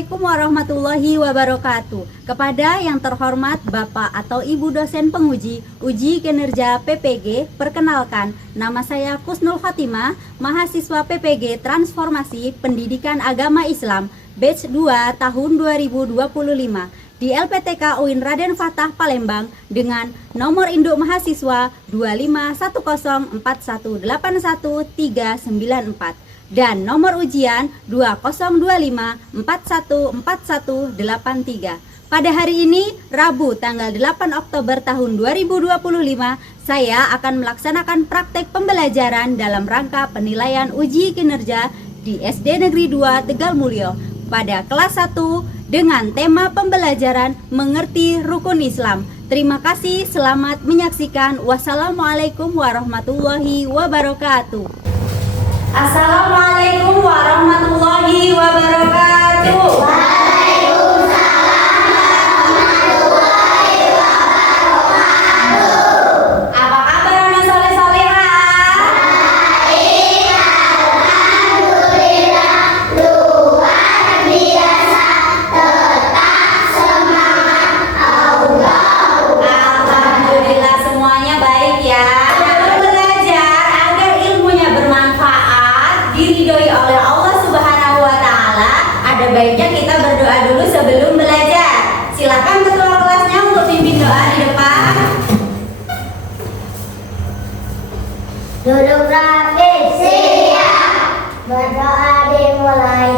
Assalamualaikum warahmatullahi wabarakatuh. Kepada yang terhormat Bapak atau Ibu dosen penguji uji kinerja PPG, perkenalkan, nama saya Kusnul Khotimah, mahasiswa PPG Transformasi Pendidikan Agama Islam, batch 2 tahun 2025 di LPTK UIN Raden Fatah Palembang dengan nomor induk mahasiswa 25104181394 dan nomor ujian 2025414183. Pada hari ini, Rabu tanggal 8 Oktober tahun 2025, saya akan melaksanakan praktek pembelajaran dalam rangka penilaian uji kinerja di SD Negeri 2 Tegal Mulyo pada kelas 1 dengan tema pembelajaran mengerti rukun Islam. Terima kasih, selamat menyaksikan. Wassalamualaikum warahmatullahi wabarakatuh. Assalamualaikum warahmatullahi wabarakatuh. Waalaikumsalam warahmatullahi wabarakatuh. Apa kabar anak soleh-solehah? Baik, alhamdulillah. Luar biasa, tetap semangat. Alhamdulillah semuanya baik ya. Diridhoi oleh Allah Subhanahu wa Ta'ala, ada baiknya kita berdoa dulu sebelum belajar. Silakan ketua kelasnya untuk pimpin doa di depan. Duduk rapi, siap. Berdoa dimulai.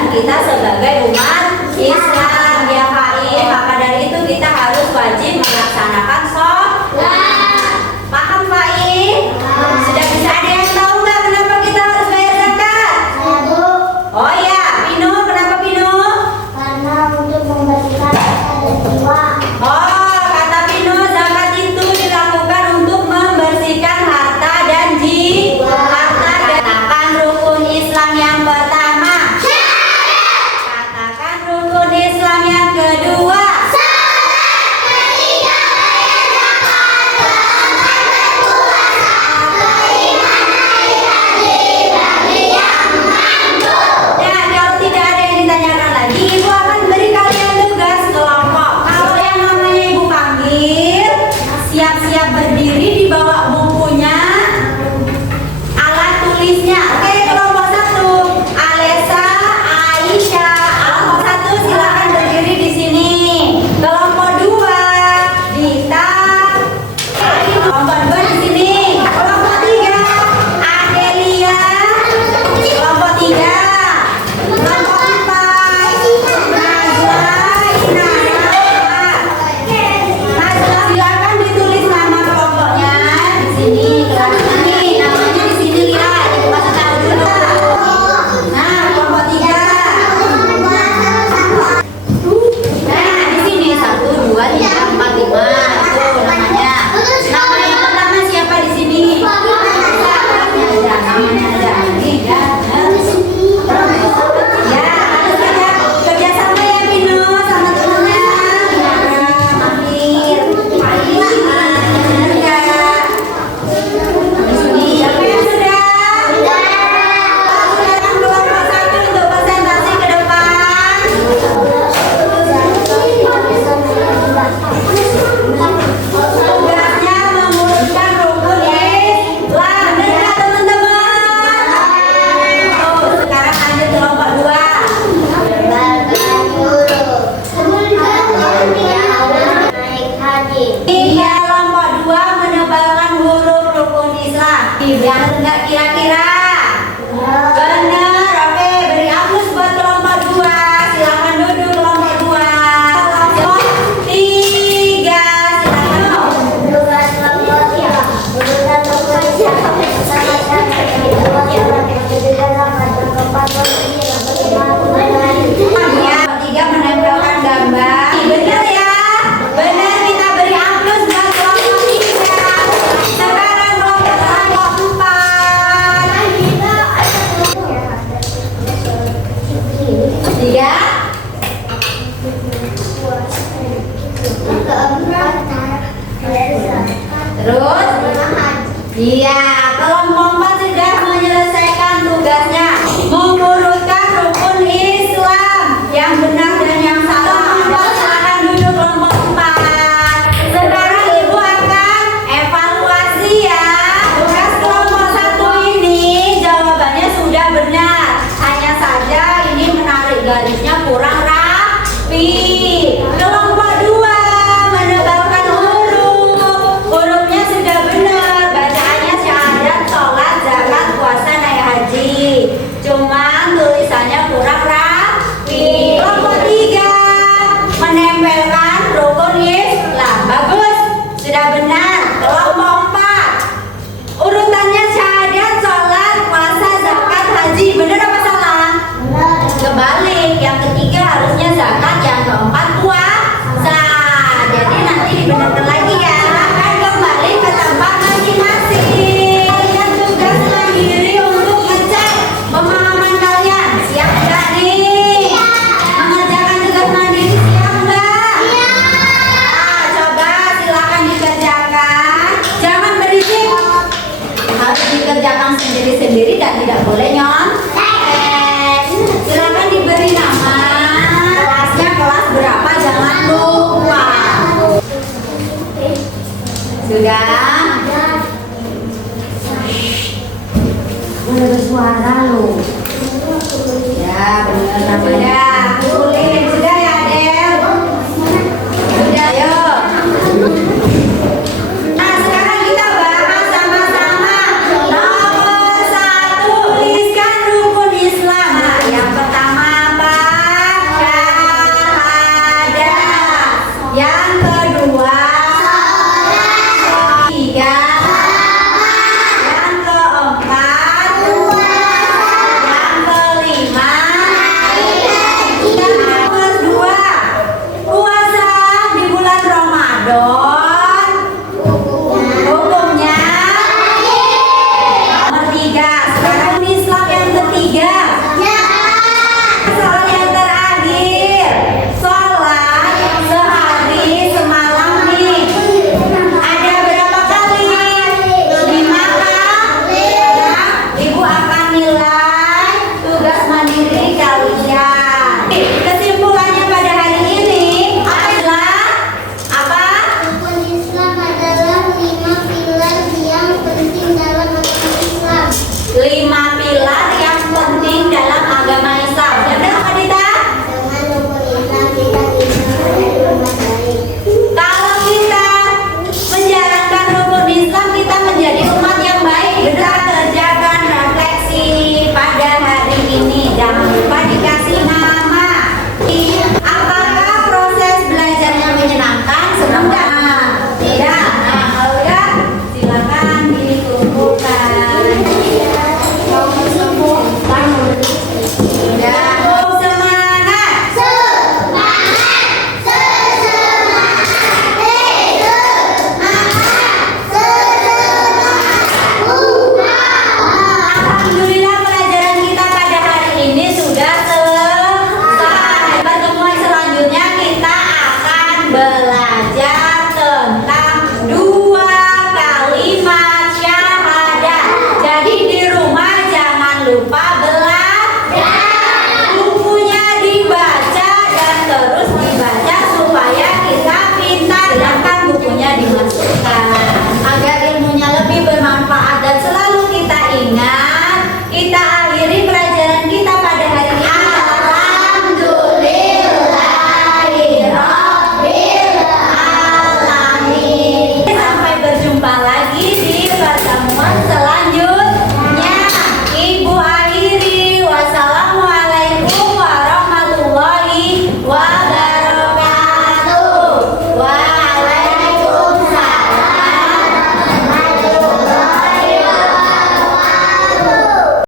dan kita sebagai umat Islam ya Faim. Maka dari itu kita harus wajib melaksanakan sholat. Paham Faim? Sudah bisa ada yang tahu nggak kenapa kita harus bayar zakat? Oh ya, Pino, kenapa Pino? Karena untuk membersihkan harta dan jiwa. Oh, kata Pino, zakat itu dilakukan untuk membersihkan harta dan jiwa. Katakan rukun Islam yang pertama. Katakan rukun Islam yang kedua. Dan kalau tidak ada yang ditanyakan lagi, Ibu akan beri kalian tugas kelompok. Kalau yang namanya Ibu panggil, siap-siap berdiri di bawah bukunya, alat tulisnya. Oke, kelompok 1, Alesa, Aisyah. Kelompok 1 silakan berdiri di sini. Kelompok 2, Dita. Kelompok 2 di sini. Kelompok 3, Adelia. Kelompok 3. Kelompok 4, Najwa, Najwa, silakan ditulis nama kelompoknya di sini. Kelas ini namanya di sini, lihat. Ibu kasih tahu dulu. Nah, kelompok 3. Nah, di sini 1, 2, 3, 4, 5. Tuh namanya. Nama yang pertama siapa di sini? Namanya ada. Ini kan. Ya, harus ada kerjasama ya Pino sama temennya. Mahir, bener nggak? Di sini siapa yang sudah? Silakan kelompok 1 untuk presentasi ke depan. Tugasnya menguruskan rukun Islam. Bener nggak teman-teman? Oh, sekarang lanjut kelompok 2. Iya, kelompok 2 menebalkan huruf rukun Islam. Benar nggak kira-kira? Benar. Oke, beri aplaus buat kelompok 2. Silakan duduk kelompok 2. Kelompok 3, silakan. Ya, 3 menempelkan gambar. Benar ya? Benar, kita beri aplaus buat kelompok 3. Sekarang kelompok 4. 3. Terus? Iya, kelompok 4 sudah menyelesaikan tugasnya mengurutkan rukun Islam yang benar dan yang salah. Silakan duduk kelompok 4. Sekarang Ibu akan evaluasi ya. Tugas kelompok 1 ini jawabannya sudah benar. Hanya saja ini menarik garisnya kurang rapi. Kelompok 2 menebalkan hurufnya sudah benar. Bacaannya syahadat, sholat, zakat, puasa, naik haji. Cuman tulisannya kurang rapi. Kelompok 3 menempelkan rukun Islam. Bagus, sudah benar. Kelompok 4 urutannya syahadat, sholat, puasa, zakat, haji. Benar apa salah? Kebalik, yang ketiga harusnya zakat, yang keempat puasa. Jadi nanti dibenarkan lagi ya. Akan kembali ke tempat masing-masing. Kalian tugas mandiri untuk ngecek pemahaman kalian. Siap nggak nih? Mengerjakan tugas mandiri siap nggak? Nah, coba silakan dikerjakan. Jangan berisik. Harus dikerjakan sendiri-sendiri dan tidak boleh nyontek. Silakan diberi nama. Kelasnya kelas berapa? Jangan lupa. Sudah? Boleh bersuara loh. Ya, benar namanya. Tulis sudah ya, Del. Sudah, ayo. Nah, sekarang kita bahas sama-sama. Nomor 1, tuliskan rukun Islam. Nah, yang pertama Bukunya dibaca dan terus dibaca supaya kita pintar. Silahkan bukunya dimasukkan agar ilmunya lebih bermanfaat dan